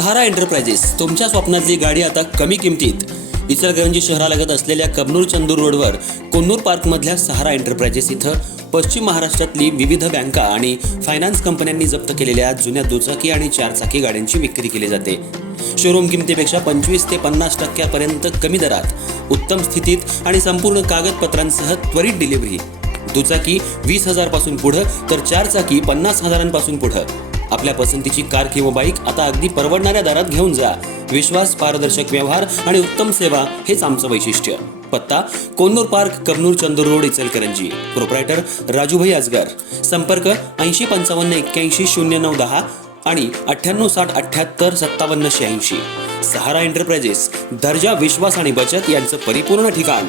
सहारा enterprises तुमच्या स्वप्नातली गाडी आता कमी किमतीत. इचलकरंजी शहरालगत असलेल्या कबनूर चंदूर रोडवर कोन्नूर पार्कमधल्या सहारा एंटरप्राइजेस इथं पश्चिम महाराष्ट्रातली विविध बँका आणि फायनान्स कंपन्यांनी जप्त केलेल्या जुन्या दुचाकी आणि चारचाकी गाड्यांची विक्री केली जाते. शोरूम किमतीपेक्षा 25 ते 50% कमी दरात, उत्तम स्थितीत आणि संपूर्ण कागदपत्रांसह त्वरित डिलिव्हरी. दुचाकी 20,000 पासून पुढे तर चारचाकी 50,000 पुढे. आपल्या पसंतीची कार किंवा बाईक आता अगदी परवडणाऱ्या दरात घेऊन जा. विश्वास, पारदर्शक व्यवहार आणि उत्तम सेवा हेच आमचं वैशिष्ट्य. पत्ता Konnur park, Kabnur Chandur road, Ichalkaranji. Proprietor Rajubhai Ajgar. संपर्क 8055810910 आणि 9860785786. सहारा एंटरप्राइजेस, दर्जा, विश्वास आणि बचत यांचं परिपूर्ण ठिकाण.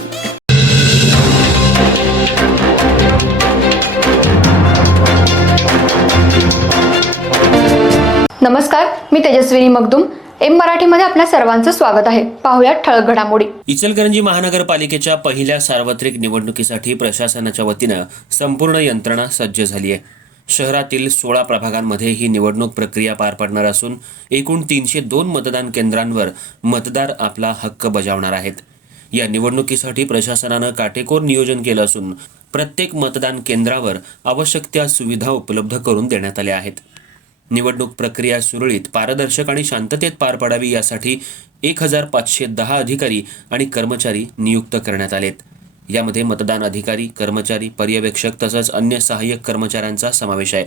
नमस्कार, मी तेजस्विनी मगदूम. एम मराठीमध्ये आपल्या सर्वांचं स्वागत आहे. पाहूया ठळक घडामोडी. इचलकरंजी महानगरपालिकेच्या पहिल्या सार्वत्रिक निवडणुकीसाठी प्रशासनाच्या वतीनं संपूर्ण यंत्रणा सज्ज झाली आहे. शहरातील 16 प्रभागांमध्ये ही निवडणूक प्रक्रिया पार पडणार असून एकूण 302 मतदान केंद्रांवर मतदार आपला हक्क बजावणार आहेत. या निवडणुकीसाठी प्रशासनानं काटेकोर नियोजन केलं असून प्रत्येक मतदान केंद्रावर आवश्यक त्या सुविधा उपलब्ध करून देण्यात आल्या आहेत. निवडणूक प्रक्रिया सुरळीत, पारदर्शक आणि शांततेत पार पडावी यासाठी 1510 अधिकारी आणि कर्मचारी नियुक्त करण्यात आलेत. यामध्ये मतदान अधिकारी, कर्मचारी, पर्यवेक्षक तसंच अन्य सहाय्यक कर्मचाऱ्यांचा समावेश आहे.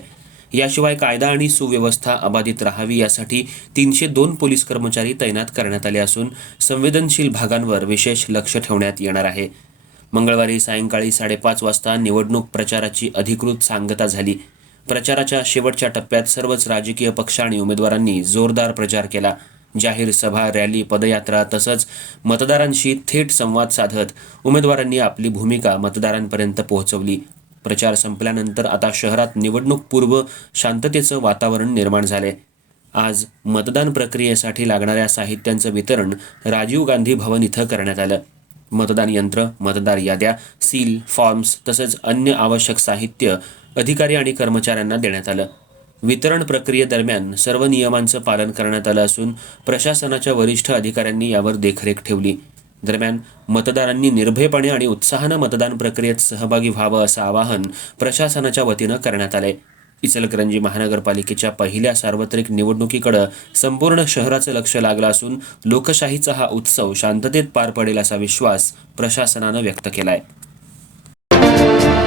याशिवाय कायदा आणि सुव्यवस्था अबाधित राहावी यासाठी 302 पोलीस कर्मचारी तैनात करण्यात आले असून संवेदनशील भागांवर विशेष लक्ष ठेवण्यात येणार आहे. मंगळवारी सायंकाळी 5:30 वाजता निवडणूक प्रचाराची अधिकृत सांगता झाली. प्रचाराच्या शेवटच्या टप्प्यात सर्वच राजकीय पक्ष आणि उमेदवारांनी जोरदार प्रचार केला. जाहीर सभा, रॅली, पदयात्रा तसंच मतदारांशी थेट संवाद साधत उमेदवारांनी आपली भूमिका मतदारांपर्यंत पोहोचवली. प्रचार संपल्यानंतर आता शहरात निवडणूक पूर्व शांततेचं वातावरण निर्माण झाले. आज मतदान प्रक्रियेसाठी लागणाऱ्या साहित्यांचं वितरण राजीव गांधी भवन इथं करण्यात आलं. मतदान यंत्र, मतदार याद्या, सील, फॉर्म्स तसंच अन्य आवश्यक साहित्य अधिकारी आणि कर्मचाऱ्यांना देण्यात आलं. वितरण प्रक्रियेदरम्यान सर्व नियमांचं पालन करण्यात आलं असून प्रशासनाच्या वरिष्ठ अधिकाऱ्यांनी यावर देखरेख ठेवली. दरम्यान मतदारांनी निर्भयपणे आणि उत्साहानं मतदान प्रक्रियेत सहभागी व्हावं असं आवाहन प्रशासनाच्या वतीनं करण्यात आलंय. इचलकरंजी महानगरपालिकेच्या पहिल्या सार्वत्रिक निवडणुकीकडे संपूर्ण शहराचं लक्ष लागलं असून लोकशाहीचा हा उत्सव शांततेत पार पडेल असा विश्वास प्रशासनानं व्यक्त केलाय.